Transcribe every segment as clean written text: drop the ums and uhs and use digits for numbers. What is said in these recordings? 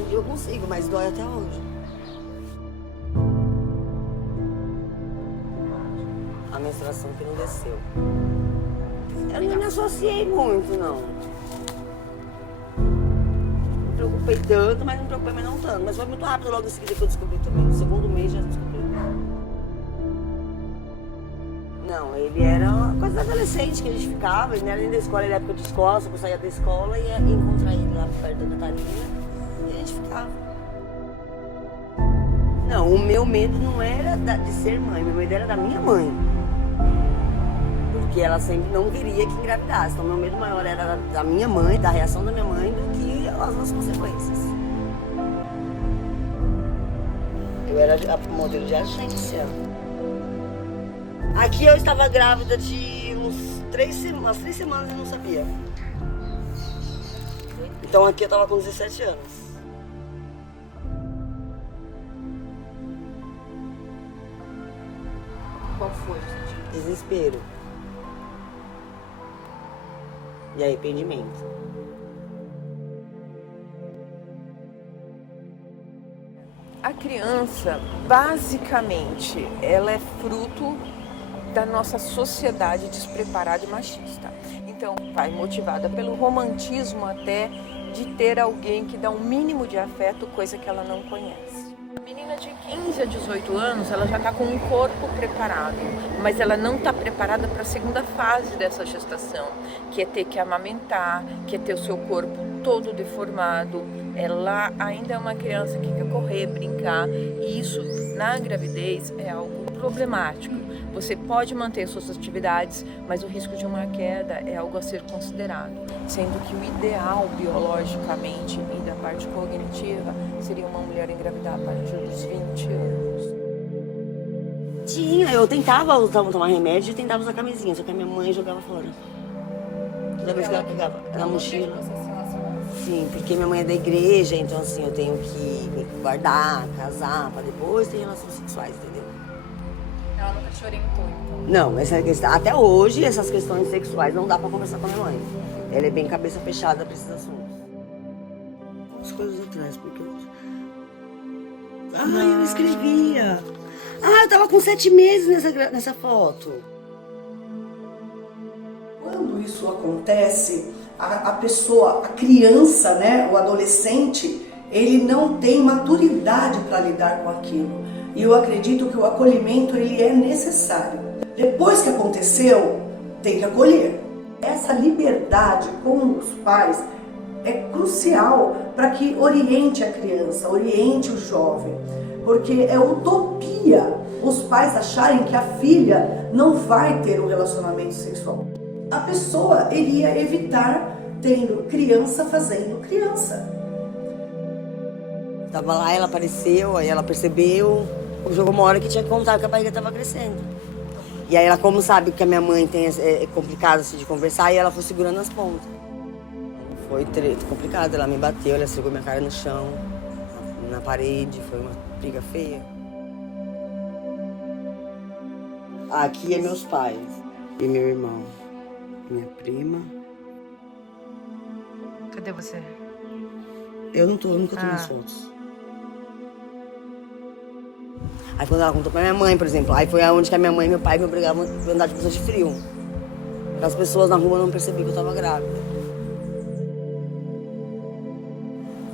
em dia eu consigo, mas dói até hoje. A menstruação que não desceu. Eu não me associei muito, não. Me preocupei tanto, mas não me preocupei, mas não tanto. Mas foi muito rápido logo em seguida que eu descobri também. No segundo mês já descobri. Não, ele era uma coisa de adolescente que a gente ficava. Ele não era nem da escola, ele era época de escola, só que eu saía da escola e ia encontrar ele lá perto da Catarina. E a gente ficava. Não, o meu medo não era de ser mãe, meu medo era da minha mãe. Porque ela sempre não queria que engravidasse. Então, meu medo maior era da minha mãe, da reação da minha mãe, do que as consequências. Eu era modelo de agência. Aqui eu estava grávida de umas 3 semanas e não sabia. Então aqui eu estava com 17 anos. Qual foi o sentimento? Desespero. E arrependimento. A criança, basicamente, ela é fruto da nossa sociedade despreparada e machista. Então, vai motivada pelo romantismo até de ter alguém que dá um mínimo de afeto, coisa que ela não conhece. A menina de 15 a 18 anos, ela já está com um corpo preparado, mas ela não está preparada para a segunda fase dessa gestação, que é ter que amamentar, que é ter o seu corpo todo deformado. Ela ainda é uma criança que quer correr, brincar, e isso na gravidez é algo problemático. Você pode manter suas atividades, mas o risco de uma queda é algo a ser considerado, sendo que o ideal biologicamente e da parte cognitiva seria uma mulher engravidar a partir dos 20 anos. Tinha, eu tentava tomar remédio e tentava usar camisinha, só que a minha mãe jogava fora. Toda vez que ela pegava na mochila. Sim, porque minha mãe é da igreja, então assim, eu tenho que me guardar, casar, pra depois ter relações sexuais, entendeu? Ela nunca te orientou, então? Não, essa questão, até hoje essas questões sexuais não dá pra conversar com a minha mãe. Ela é bem cabeça fechada pra esses assuntos. As coisas atrás, porque eu... eu escrevia. Eu tava com 7 meses nessa foto. Quando isso acontece, a pessoa, a criança, né, o adolescente, ele não tem maturidade para lidar com aquilo. E eu acredito que o acolhimento ele é necessário. Depois que aconteceu, tem que acolher. Essa liberdade com os pais é crucial para que oriente a criança, oriente o jovem. Porque é utopia os pais acharem que a filha não vai ter um relacionamento sexual. A pessoa iria evitar tendo criança fazendo criança. Tava lá, ela apareceu, aí ela percebeu. Jogou uma hora que tinha que contar que a barriga tava crescendo. E aí ela, como sabe que a minha mãe é complicado assim, de conversar, aí ela foi segurando as pontas. Foi complicado, ela me bateu, ela segurou minha cara no chão, na parede, foi uma briga feia. Aqui é meus pais e meu irmão, minha prima. Cadê você? Eu nunca tô nas fotos. Aí quando ela contou pra minha mãe, por exemplo, aí foi aonde que a minha mãe e meu pai me obrigavam a andar de blusa de frio. As pessoas na rua não percebiam que eu tava grávida.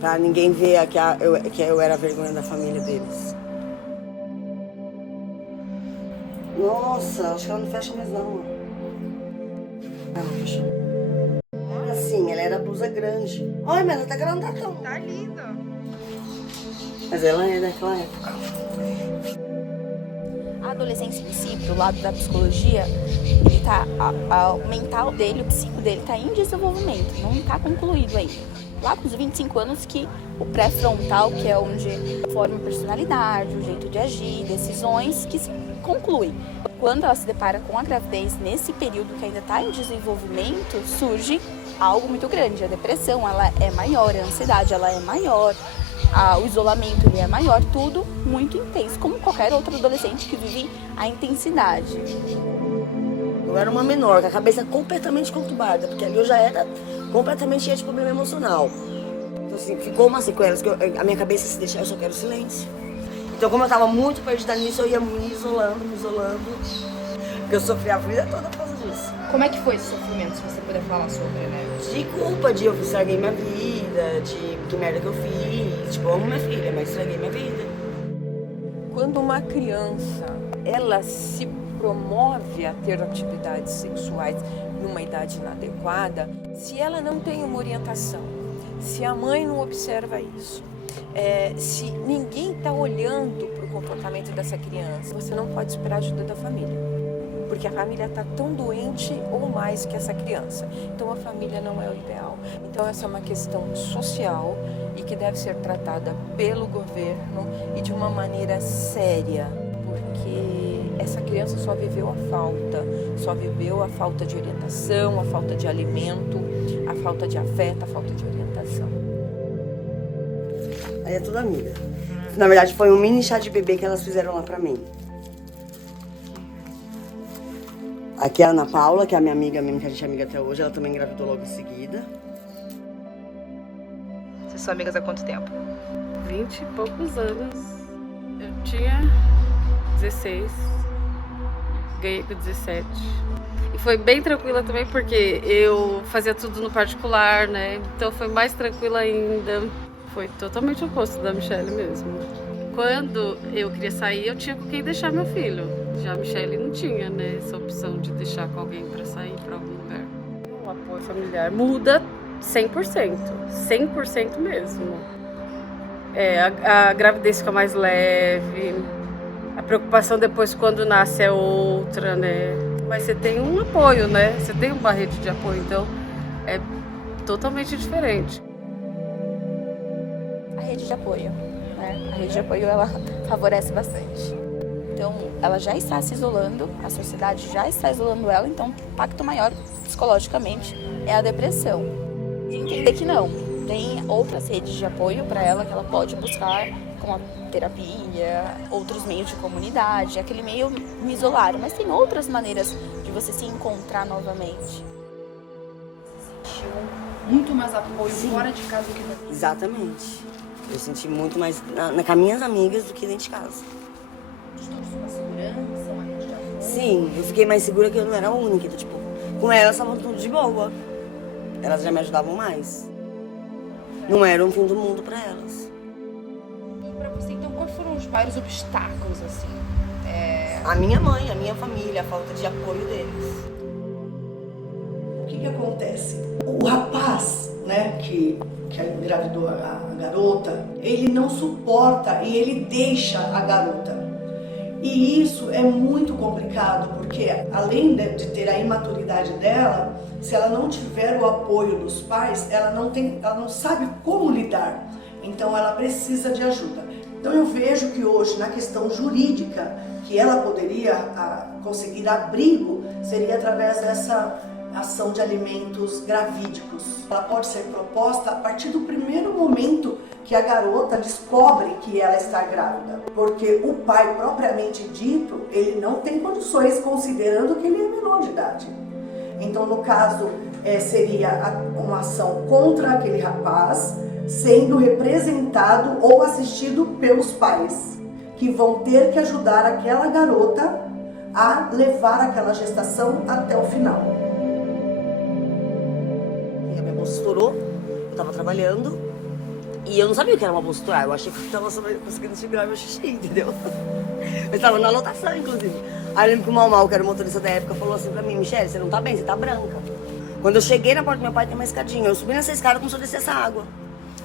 Pra ninguém ver que eu era a vergonha da família deles. Nossa, acho que ela não fecha mais não. Ela não fecha. Era assim, ela era blusa grande. Olha, mas até que ela não tá tão... Tá linda. Mas ela é daquela época. A adolescência em si, pro lado da psicologia, ele tá, o mental dele, o psico dele tá em desenvolvimento, não tá concluído ainda. Lá com os 25 anos que o pré-frontal, que é onde forma a personalidade, o jeito de agir, decisões, que se conclui. Quando ela se depara com a gravidez, nesse período que ainda está em desenvolvimento, surge algo muito grande. A depressão, ela é maior, a ansiedade, ela é maior, o isolamento, ele é maior, tudo muito intenso, como qualquer outro adolescente que vive a intensidade. Eu era uma menor, com a cabeça completamente conturbada, porque ali eu já era completamente cheia de problema emocional. Então, assim, ficou uma sequela que a minha cabeça se deixar, eu só quero silêncio. Então, como eu tava muito perdida nisso, eu ia me isolando. Porque eu sofri a vida toda por causa disso. Como é que foi esse sofrimento, se você puder falar sobre, né? De culpa, de eu estraguei minha vida, de que merda que eu fiz. Tipo, eu amo minha filha, mas estraguei minha vida. Quando uma criança, ela se promove a ter atividades sexuais numa idade inadequada, se ela não tem uma orientação, se a mãe não observa isso, se ninguém está olhando para o comportamento dessa criança, você não pode esperar a ajuda da família. Porque a família está tão doente ou mais que essa criança. Então a família não é o ideal. Então essa é uma questão social e que deve ser tratada pelo governo e de uma maneira séria. Porque essa criança só viveu a falta de orientação, a falta de alimento, a falta de afeto, a falta de orientação. Aí é tudo amiga. Na verdade foi um mini chá de bebê que elas fizeram lá pra mim. Aqui é a Ana Paula, que é a minha amiga mesmo, que a gente é amiga até hoje. Ela também engravidou logo em seguida. Vocês são amigas há quanto tempo? 20 e poucos anos. Eu tinha 16, ganhei com 17. E foi bem tranquila também porque eu fazia tudo no particular, né? Então foi mais tranquila ainda. Foi totalmente o oposto da Michelle mesmo. Quando eu queria sair, eu tinha com quem deixar meu filho. Já a Michelle não tinha, né, essa opção de deixar com alguém para sair para algum lugar. O apoio familiar muda 100%, 100% mesmo. A gravidez fica mais leve, a preocupação depois quando nasce é outra, né? Mas você tem um apoio, né? Você tem uma rede de apoio, então é totalmente diferente. A rede de apoio, né? A rede de apoio, ela favorece bastante. Então, ela já está se isolando, a sociedade já está isolando ela, então o impacto maior psicologicamente é a depressão. E entender que não, tem outras redes de apoio para ela que ela pode buscar, como a terapia, outros meios de comunidade, aquele meio me isolar, mas tem outras maneiras de você se encontrar novamente. Sentiu muito mais apoio fora de casa do que dentro? Exatamente. Eu senti muito mais com as minhas amigas do que dentro de casa. Uma segurança, uma rede de apoio? Sim, eu fiquei mais segura que eu não era a única. Então, tipo, com elas estavam tudo de boa. Elas já me ajudavam mais. Não era um fim do mundo pra elas. E pra você, então, quais foram os maiores obstáculos, assim? A minha mãe, a minha família, a falta de apoio deles. O que acontece? O rapaz, né, que engravidou a garota, ele não suporta e ele deixa a garota. E isso é muito complicado, porque além de ter a imaturidade dela, se ela não tiver o apoio dos pais, ela não sabe como lidar. Então ela precisa de ajuda. Então eu vejo que hoje, na questão jurídica, que ela poderia conseguir abrigo, seria através dessa ação de alimentos gravídicos. Ela pode ser proposta a partir do primeiro momento que a garota descobre que ela está grávida, porque o pai, propriamente dito, ele não tem condições, considerando que ele é menor de idade. Então, no caso, seria uma ação contra aquele rapaz, sendo representado ou assistido pelos pais, que vão ter que ajudar aquela garota a levar aquela gestação até o final. E a minha bolsa estourou, eu tava trabalhando e eu não sabia o que era uma bolsa estourar. Eu achei que eu tava só conseguindo segurar meu xixi, entendeu? Eu estava na lotação, inclusive. Aí eu lembro que o Mal, que era o motorista da época, falou assim pra mim: Michelle, você não tá bem, você tá branca. Quando eu cheguei na porta do meu pai, tem uma escadinha. Eu subi nessa escada e começou a descer essa água.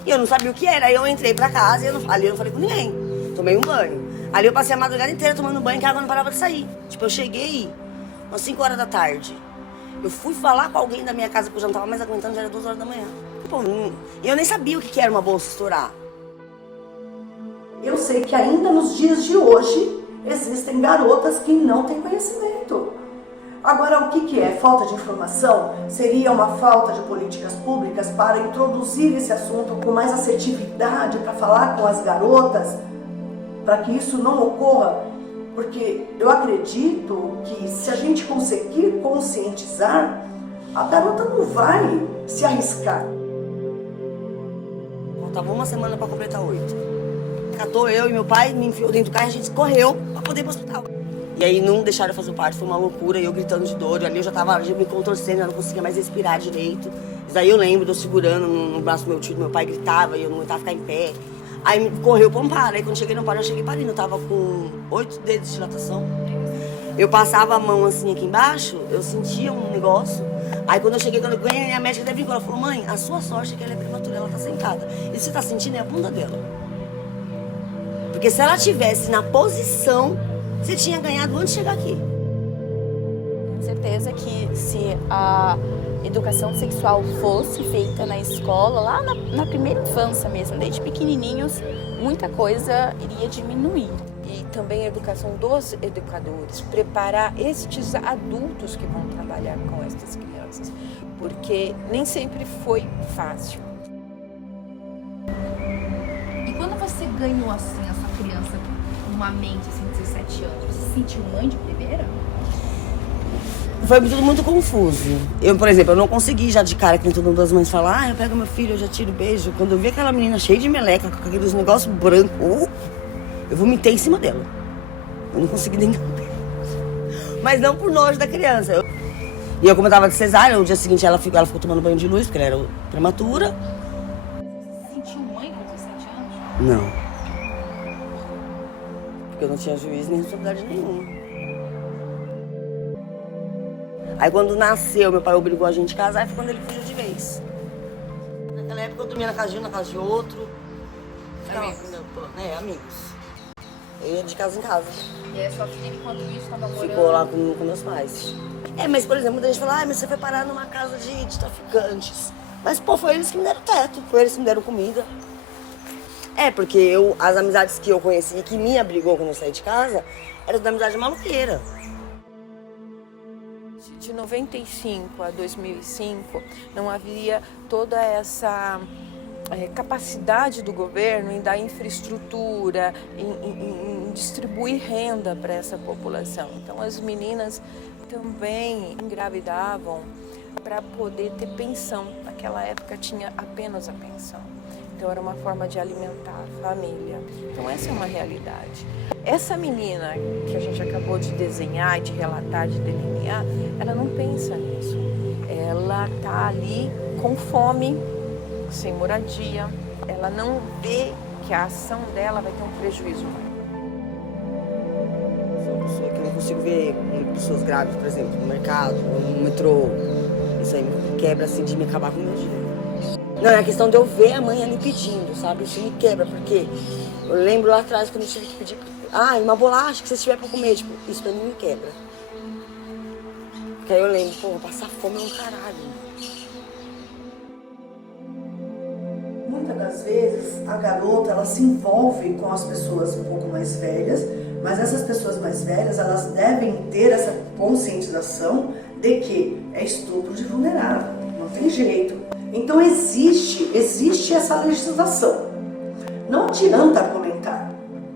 E eu não sabia o que era. Aí eu entrei pra casa e ali eu não falei com ninguém. Tomei um banho. Ali eu passei a madrugada inteira tomando banho, que a água não parava de sair. Tipo, eu cheguei umas 5 horas da tarde. Eu fui falar com alguém da minha casa, porque eu já não tava mais aguentando, já era 2 horas da manhã. Tipo, e eu nem sabia o que era uma bolsa estourar. Eu sei que ainda nos dias de hoje existem garotas que não têm conhecimento. Agora, o que é? Falta de informação? Seria uma falta de políticas públicas para introduzir esse assunto com mais assertividade, para falar com as garotas, para que isso não ocorra? Porque eu acredito que se a gente conseguir conscientizar, a garota não vai se arriscar. faltava uma semana pra completar 8. Catou eu e meu pai, me enfiou dentro do carro e a gente correu pra poder ir pro hospital. E aí não deixaram eu fazer o parto, foi uma loucura, eu gritando de dor, ali eu já tava me contorcendo, eu não conseguia mais respirar direito. Isso aí eu lembro de eu segurando no braço do meu tio, meu pai gritava e eu não aguentava ficar em pé. Aí correu pro Amparo, aí quando cheguei no Amparo eu cheguei parindo, eu tava com 8 dedos de dilatação. Eu passava a mão assim aqui embaixo, eu sentia um negócio. Aí quando eu cheguei, quando eu ganhei, a médica até brincou, ela falou, mãe, a sua sorte é que ela é prematura, ela tá sentada. E você tá sentindo é a bunda dela. Porque se ela tivesse na posição, você tinha ganhado antes de chegar aqui. Tenho certeza que se a educação sexual fosse feita na escola, lá na primeira infância mesmo, desde pequenininhos, muita coisa iria diminuir. E também a educação dos educadores, preparar estes adultos que vão trabalhar com estas crianças, porque nem sempre foi fácil. E quando você ganhou assim essa criança com uma mente assim, 17 anos, você se sentiu mãe de primeira? Foi tudo muito confuso. Eu, por exemplo, eu não consegui já de cara, que todo mundo das mães fala, eu pego meu filho, eu já tiro beijo. Quando eu vi aquela menina cheia de meleca, com aqueles negócios brancos, eu vomitei em cima dela. Eu não consegui nem dar um beijo. Mas não por nojo da criança. E eu, como eu tava de cesárea, no dia seguinte ela ficou tomando banho de luz, porque ela era prematura. Você se sentiu mãe com 17 anos? Não. Porque eu não tinha juízo nem responsabilidade nenhuma. Aí quando nasceu, meu pai obrigou a gente a casar e foi quando ele fugiu de vez. Naquela época eu dormia na casa de um, na casa de outro. Amigos. Amigos. Eu ia de casa em casa. E aí a sua filha, enquanto isso, estava morando? Ficou lá com meus pais. Mas por exemplo, muita gente fala, mas você foi parar numa casa de traficantes. Mas pô, foi eles que me deram teto, foi eles que me deram comida. Porque as amizades que eu conheci e que me abrigou quando eu saí de casa, eram da amizade maluqueira. De 95 a 2005, não havia toda essa capacidade do governo em dar infraestrutura, em distribuir renda para essa população. Então as meninas também engravidavam para poder ter pensão. Naquela época tinha apenas a pensão. Então era uma forma de alimentar a família. Então essa é uma realidade. Essa menina que a gente acabou de desenhar, de relatar, de delinear, ela não pensa nisso. Ela está ali com fome, sem moradia. Ela não vê que a ação dela vai ter um prejuízo maior. Sou uma pessoa que não consigo ver pessoas grávidas, por exemplo, no mercado, no metrô. Isso aí me quebra assim de me acabar com o meu dia. Não, é a questão de eu ver a mãe ali pedindo, sabe? Isso me quebra, porque eu lembro lá atrás quando eu tive que pedir, uma bolacha que você tiver pra comer, tipo, isso pra mim me quebra. Porque aí eu lembro, passar fome é um caralho. Muitas das vezes a garota ela se envolve com as pessoas um pouco mais velhas, mas essas pessoas mais velhas elas devem ter essa conscientização de que é estupro de vulnerável, não tem jeito. Então existe essa legislação. Não adianta argumentar,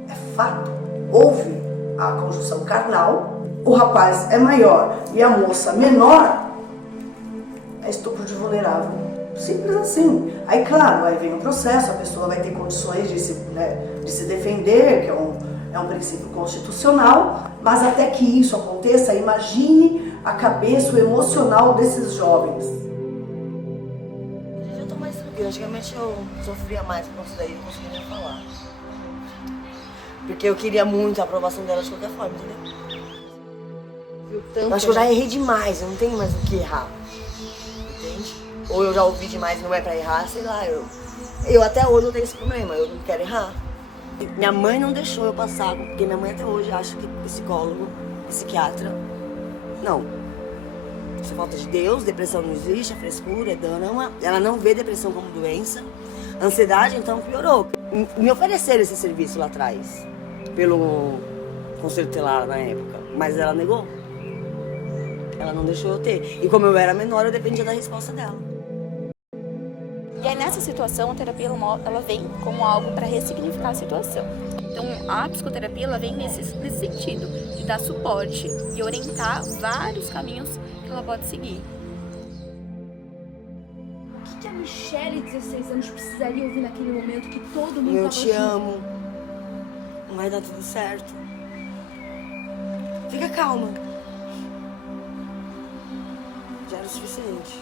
é fato. Houve a conjunção carnal, o rapaz é maior e a moça menor, é estupro de vulnerável. Simples assim. Aí, claro, aí vem o processo, a pessoa vai ter condições de se defender, que é um princípio constitucional, mas até que isso aconteça, imagine a cabeça, o emocional desses jovens. Hoje eu tô mais tranquila. Antigamente eu sofria mais com isso daí, eu não conseguia nem falar. Porque eu queria muito a aprovação dela de qualquer forma, entendeu? Eu acho que eu já errei demais, eu não tenho mais o que errar. Entende? Ou eu já ouvi demais e não é pra errar, sei lá. Eu até hoje eu tenho esse problema, eu não quero errar. Minha mãe não deixou eu passar, porque minha mãe até hoje acha que psicólogo, psiquiatra, não. Isso é falta de Deus, depressão não existe, a frescura é dano. Ela não vê depressão como doença. Ansiedade, então, piorou. Me ofereceram esse serviço lá atrás, pelo conselho tutelar na época, mas ela negou. Ela não deixou eu ter. E como eu era menor, eu dependia da resposta dela. E aí nessa situação, a terapia ela vem como algo para ressignificar a situação. Então a psicoterapia ela vem nesse sentido, de dar suporte e orientar vários caminhos que ela pode seguir. O que a Michelle Michele, 16 anos, precisaria ouvir naquele momento que todo mundo Eu tava te junto? amo. Vai dar tudo certo. Fica calma. Já era o suficiente.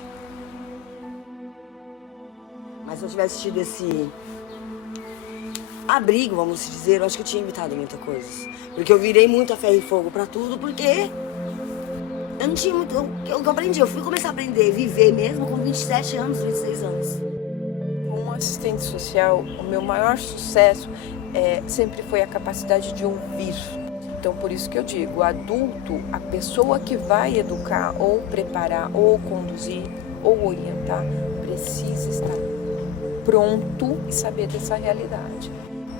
Mas se eu tivesse tido esse abrigo, vamos dizer, eu acho que eu tinha evitado muita coisa. Porque eu virei muito a ferro e fogo pra tudo, porque eu não tinha muito... Eu aprendi, eu fui começar a aprender, viver mesmo com 27 anos, 26 anos. Como assistente social, o meu maior sucesso sempre foi a capacidade de ouvir. Então, por isso que eu digo, o adulto, a pessoa que vai educar, ou preparar, ou conduzir, ou orientar, precisa estar pronto e saber dessa realidade.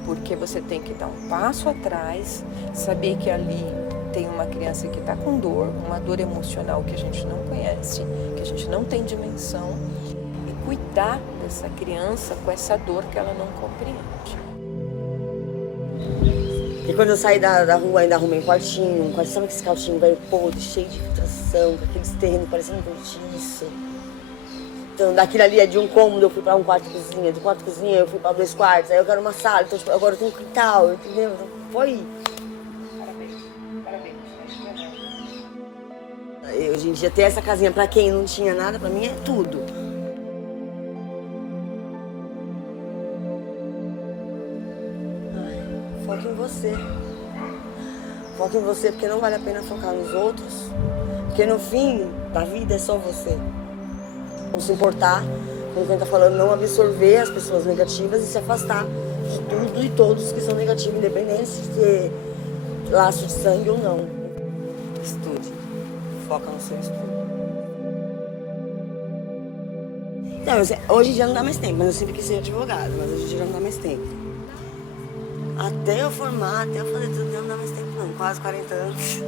Porque você tem que dar um passo atrás, saber que ali tem uma criança que está com dor, uma dor emocional que a gente não conhece, que a gente não tem dimensão, e cuidar dessa criança com essa dor que ela não compreende. E quando eu saí da rua, ainda arrumei um quartinho, sabe aquele quartinho velho podre, cheio de filtração, com aqueles terrenos parecendo um cortiço. Então, daquilo ali é de um cômodo, eu fui pra um quarto e cozinha, do quarto e cozinha eu fui pra 2 quartos, aí eu quero uma sala, então tipo, agora eu tenho um quintal, entendeu? Então, foi. Hoje em dia, ter essa casinha pra quem não tinha nada, pra mim é tudo. Foca em você. Foca em você, porque não vale a pena focar nos outros. Porque no fim da vida é só você. Não se importar com quem tá falando, não absorver as pessoas negativas e se afastar de tudo e todos que são negativos, independente de ter laço de sangue ou não. Estude. Foca no seu estudo. Então, hoje em dia não dá mais tempo, mas eu sempre quis ser advogado, mas hoje em dia não dá mais tempo. Até eu formar, até eu fazer tudo, não dá mais tempo não, quase 40 anos.